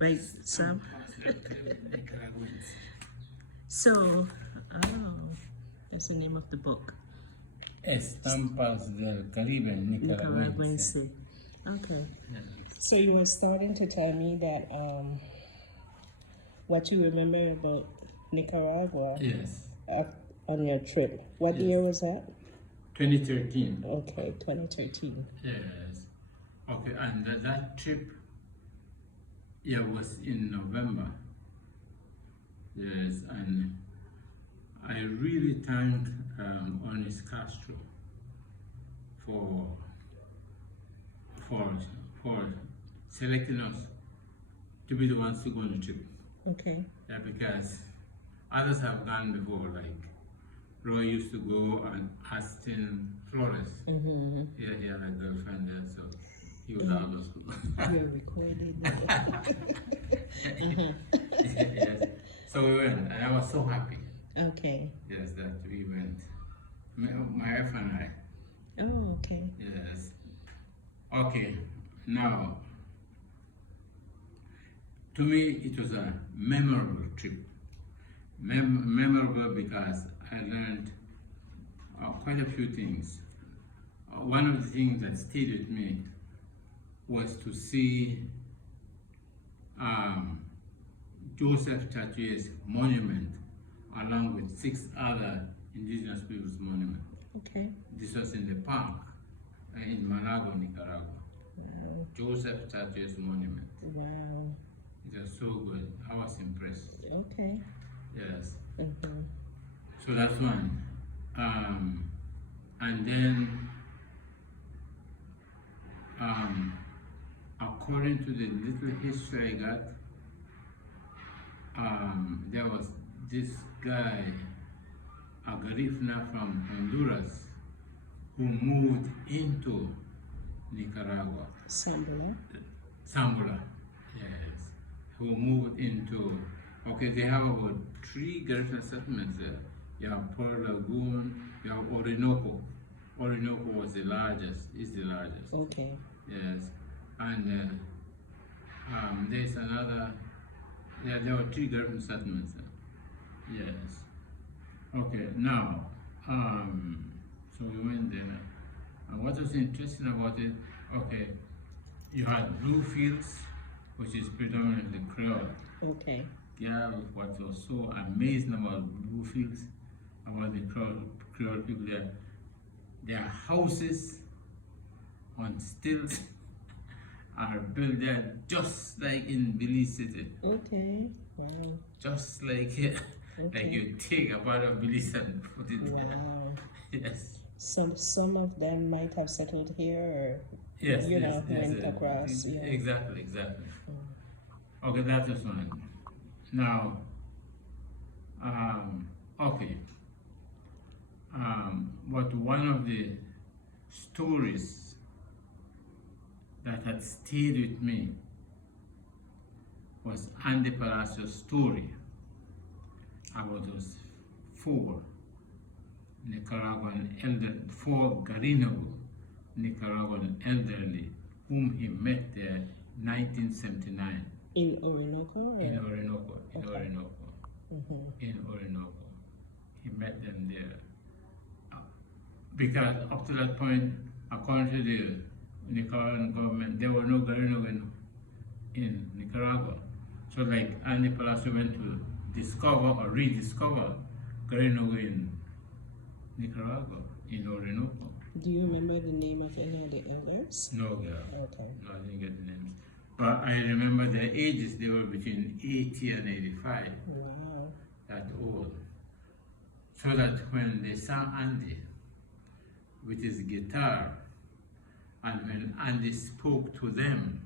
Right, Sam? So, oh, that's the name of the book. Estampas del Caribe Nicaragüense. Nicaragüense. Okay. So you were starting to tell me that what you remember about Nicaragua Yes. On your trip. What Yes. year was that? 2013. Okay, 2013. Yes. Okay, and that trip, yeah, was in November. Yes, and I really thank Onis Castro for selecting us to be the ones to go on the trip. Okay. Yeah, because others have gone before, like Roy used to go, and Aston Flores. Mm-hmm. Yeah, he had a girlfriend there, so he would always go. You're recording. Yes. So we went, and I was so happy. Okay. Yes, that we went. My wife and I. Oh, okay. Yes. Okay. Now, to me, it was a memorable trip. Memorable because I learned quite a few things. One of the things that stayed with me was to see Joseph Chatoyer's monument along with 6 other indigenous people's monuments. Okay. This was in the park in Managua, Nicaragua. Wow. Joseph Chatoyer's monument. Wow. It was so good. I was impressed. Okay. Yes. Mm-hmm. So that's one. And then, according to the little history I got, there was this guy, a Garifuna from Honduras, who moved into Nicaragua. Sambula. Sambula, yes. Who moved into, okay, they have about 3 Garifuna settlements there. You have Pearl Lagoon, you have Orinoco. Orinoco was the largest, is the largest. Okay. Yes. And there's another, yeah, there were 3 Garifuna settlements there. Yes. Okay, now, so we went there. And what was interesting about it, okay, you had blue fields, which is predominantly Creole. Okay. Yeah, what was so amazing about blue fields, about the Creole people there, their houses on stilts are built there just like in Belize City. Okay. Wow. Just like here. Okay. Like you take a part of Belize and put it there. Wow. Yes. Some of them might have settled here, or Yes, you yes, know, yes, went across. Yeah. Exactly. Okay, that is one. Now, okay. But one of the stories that had stayed with me was Andy Palacio's story about those 4 Garinagu Nicaraguan elderly whom he met there in 1979. In Orinoco? Or? In Orinoco. Mm-hmm. In Orinoco. He met them there. Because up to that point, according to the Nicaraguan government, there were no Garinagu in Nicaragua. So like Andy Palacio went to discover or rediscover Garinagu in Nicaragua, in Orinoco. Do you remember the name of any of the elders? No, girl. Okay. No, I didn't get the names. But I remember their ages, they were between 80 and 85. Wow. That old. So that when they saw Andy with his guitar, and when Andy spoke to them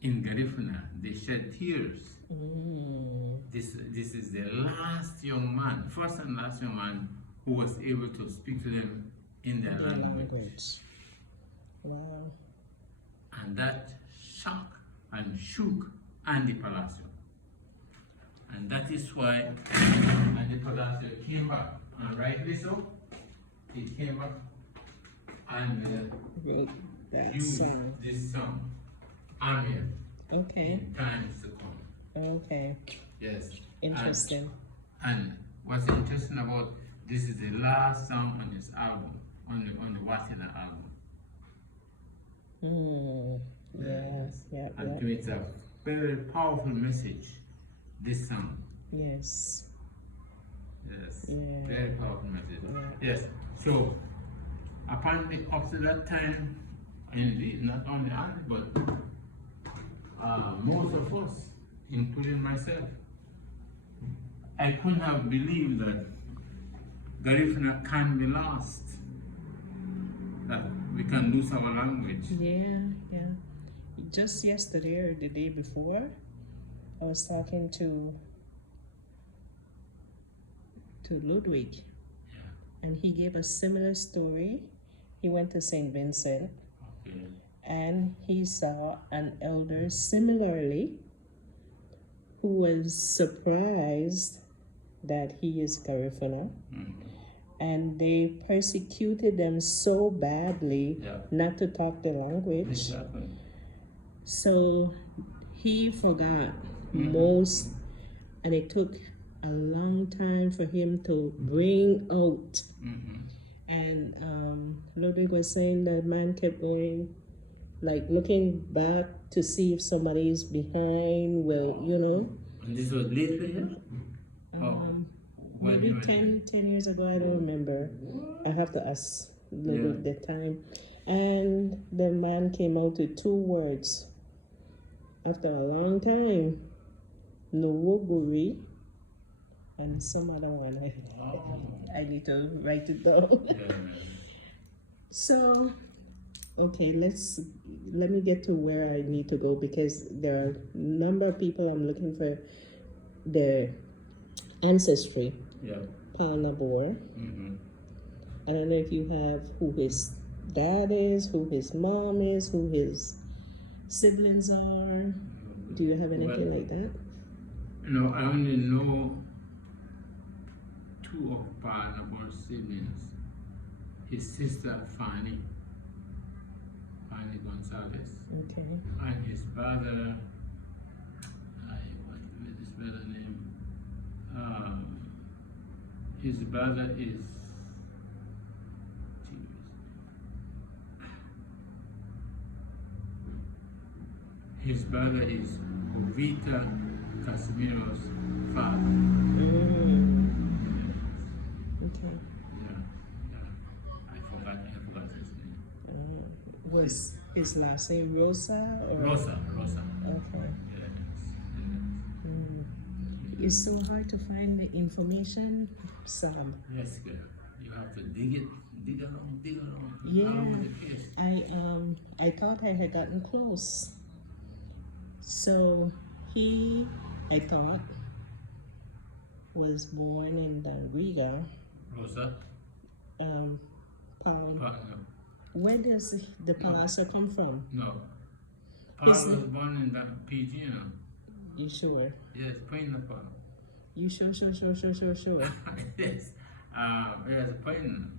in Garifuna, they shed tears. Mm. This is the last young man, first and last young man who was able to speak to them in their language. Wow. And that shocked and shook Andy Palacio. And that is why Andy Palacio came back, and rightly so, he came back and Wrote that used song. this song, Amir. Okay. in times to come. Okay. Yes. Interesting. And what's interesting about this is the last song on this album, on the Wasila album. Yes. Yeah. And to me, it's a very powerful message. This song. Yes. Yes. Yeah. Very powerful message. Yeah. Yes. So apparently up to that time, indeed, not only Andy, but most of us, including myself, I couldn't have believed that Garifuna can be lost, that we can lose our language. Yeah. Just yesterday or the day before, I was talking to Ludwig, and he gave a similar story. He went to St. Vincent, Okay. and he saw an elder similarly who was surprised that he is Garifuna, and they persecuted them so badly not to talk the language. Exactly. So he forgot most, and it took a long time for him to bring out. And Ludwig was saying that man kept going, like looking back to see if somebody's behind. Well, you know. And this was lately, Maybe 10 years ago, I don't remember. I have to ask Ludwig the time. And the man came out with 2 words after a long time. Nuwuguri and some other one. I need to write it down. So, okay, let me get to where I need to go, because there are a number of people I'm looking for their ancestry. Palnabor. I don't know if you have who his dad is, who his mom is, who his siblings are. Do you have anything like that? No, I only know 2 of Palnabor's siblings. His sister Fanny Gonzalez, Okay. and his brother, what is his brother name? His brother is, Ovita Casimiro's father. Okay. I forgot his name. Was his last name Rosa? Or? Rosa. Okay. Yes. It's so hard to find the information, Sam. Yes, girl. You have to dig along. Yeah. I thought I had gotten close. So he, I thought, was born in Riga. Rosa? Where does the Palacio come from? No. Paul was born in that PG, you know. You sure? Yes, Pain Paul. You sure? Yes. Yes, Pain.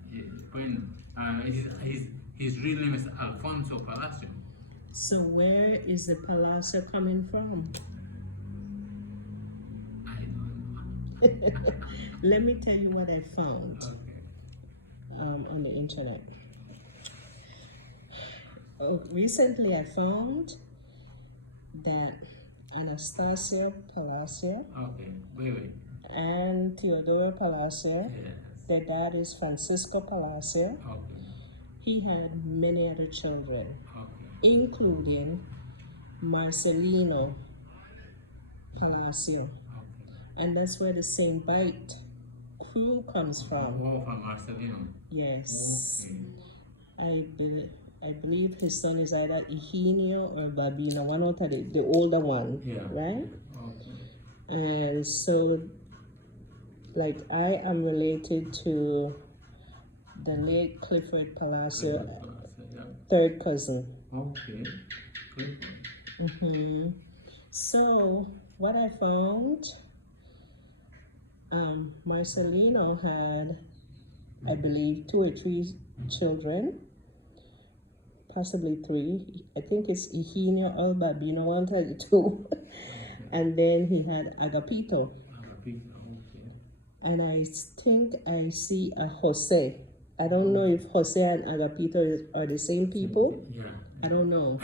His real name is Alfonso Palacio. So where is the Palacio coming from? I don't know. Let me tell you what I found Okay. on the internet. Recently I found that Anastasia Palacio Wait. and Teodoro Palacio, Yes. their dad is Francisco Palacio. Okay. He had many other children, Okay. including Marcelino Palacio. Okay. And that's where the Saint Bite crew comes from. From Marcelino. Yes. Okay. I believe his son is either Eugenio or Babino, one out of the older one, right? Okay. And so, like, I am related to the late Clifford Palacio, third cousin. Okay. Good. So, what I found, Marcelino had, I believe, 2 or 3 children. possibly 3. I think it's Eugenio or Babino, one of the 2. And then he had Agapito. Agapito, okay. And I think I see a Jose. I don't know if Jose and Agapito are the same people. Yeah. I don't know.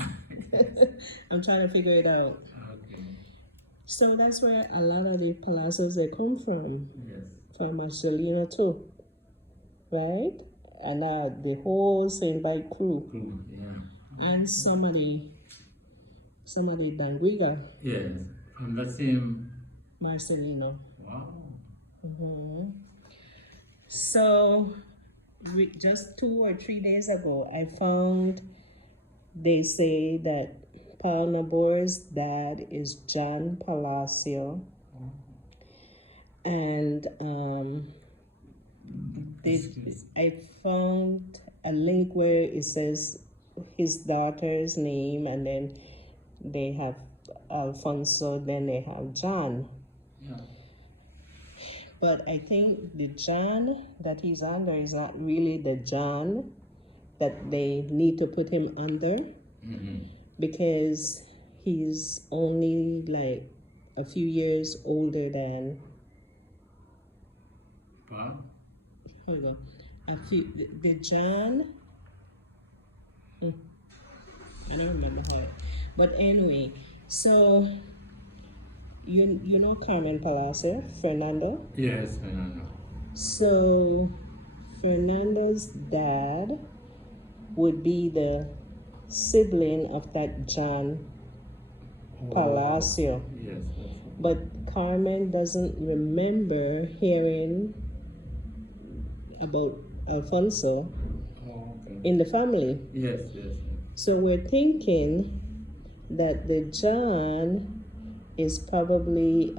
I'm trying to figure it out. Okay. So that's where a lot of the palacios they come from. Yes. From Marcelino too. Right? And the whole Saint Bite crew. Yeah. And some of the Dangriga. Yes. From the same. Marcelino. Wow. So, just 2 or 3 days ago, I found they say that Paul Nabor's dad is John Palacio. And I found a link where it says his daughter's name, and then they have Alfonso, then they have John. Yeah. But I think the John that he's under is not really the John that they need to put him under, because he's only like a few years older than. Hold on. The John. I don't remember how. But anyway, so. You know Carmen Palacio, Fernando? Yes, Fernando. So, Fernando's dad would be the sibling of that John Palacio. Yes. But Carmen doesn't remember hearing about Alfonso in the family. Yes. So we're thinking that the John is probably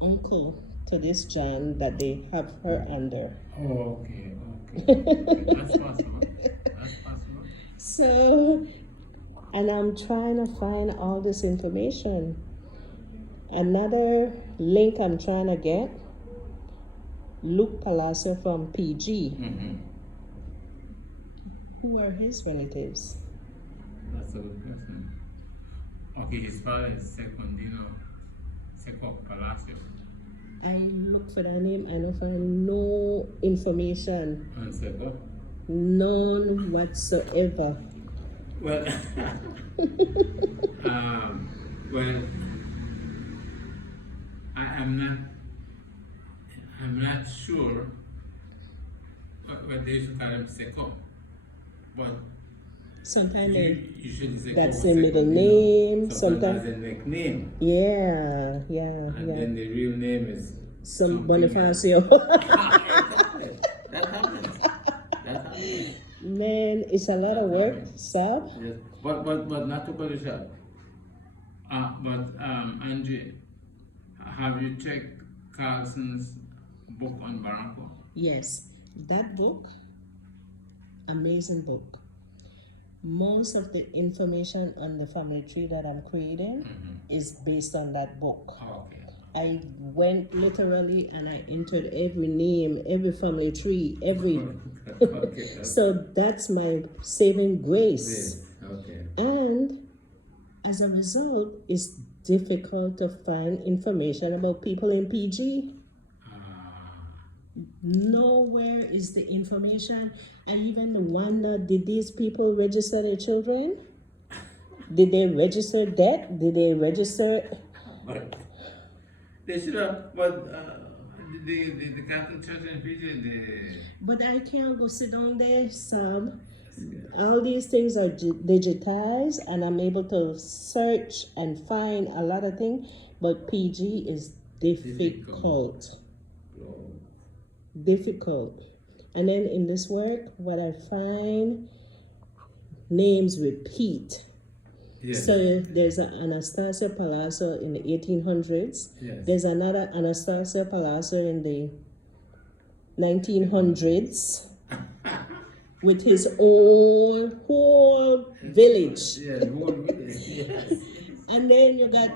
uncle to this John that they have her under. Okay. That's possible. So, and I'm trying to find all this information. Another link I'm trying to get, Luke Palacio from PG. Who are his relatives? That's a good question. Okay, his father is Secundino Palacio. I look for that name and I find no information. And Seco? None whatsoever. Well, I'm not sure what they used to call him Seco, but sometimes usually Seco that's was the middle Secundino. name. Sometimes that's the nickname. Yeah. And then the real name is some Bonifacio. That happens. Man, it's a lot of work, Sab. Yes, but not to cut it short. Angie, have you checked Carlson's book on Barranco? Yes, that book, amazing book. Most of the information on the family tree that I'm creating is based on that book. Okay. I went literally and I entered every name, every family tree, every. Okay. So that's my saving grace. Yes. Okay. And as a result, it's difficult to find information about people in PG. Nowhere is the information. I even wonder, did these people register their children? Did they register debt? Did they register? But they should have, but the Catholic Church in Fiji, But I can't go sit down there, Sam. All these things are digitized and I'm able to search and find a lot of things, but PG is difficult. And then in this work, what I find, names repeat. Yes. So there's an Anastasia Palacio in the 1800s. Yes. There's another Anastasia Palacio in the 1900s with his own whole village. Yeah, whole village. Yes. And then you got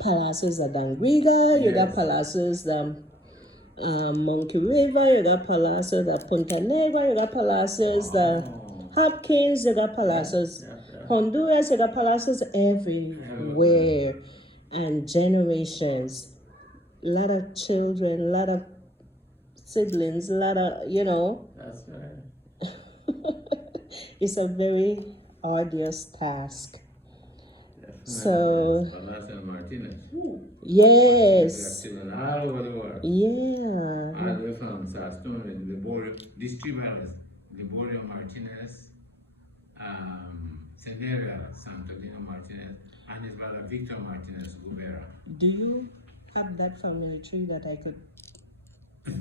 palaces at Dangriga, you got palaces Monkey River, you got palacios at Punta Negra, you got palacios, the Hopkins, you got palacios, Honduras, you got palacios everywhere, and generations. A lot of children, a lot of siblings, a lot of, you know. That's right. It's a very arduous task. So, So, Palacio Martinez. yes. Children all over the world. Yeah. All the way from Saston, Liborio, these three brothers, Liborio Martinez, Senera Santolino Martinez, and his brother Victor Martinez Gubera. Do you have that family tree that I could?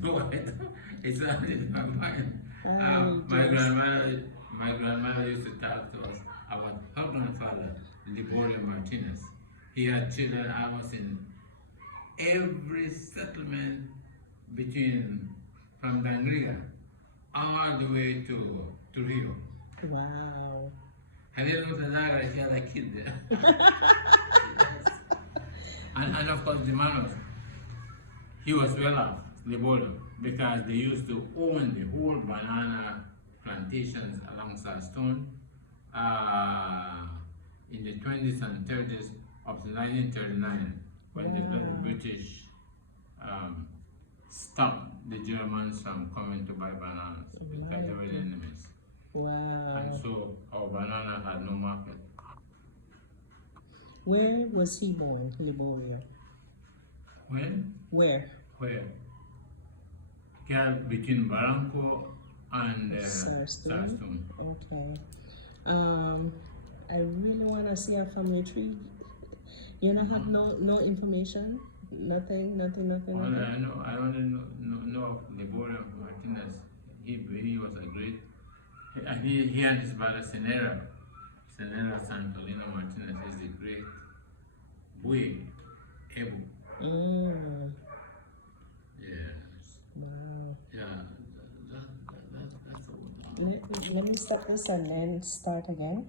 No, it's not in my mind. My grandmother used to talk to us about her grandfather, Liborio Martinez. He had children almost in every settlement from Gangria all the way to Rio. Wow. I didn't know that he had a kid there. and of course, the man he was well off, Liborio, because they used to own the whole banana plantations along Saston in the 20s and 30s up to 1939 when the British stopped the Germans from coming to buy bananas because they were the enemies. Wow. And so our banana had no market. Where was he born, Liborio? When? Where? Where? Between Barranco and Sarston. Sarston. Okay. I really want to see a family tree. You don't have no information? Nothing. Well, I only know of Liborio Martinez. He was a great, and he and his brother Senera Santolino Martinez is a great boy, able. Yes. Wow. Yeah. That's all. Let me stop this and then start again.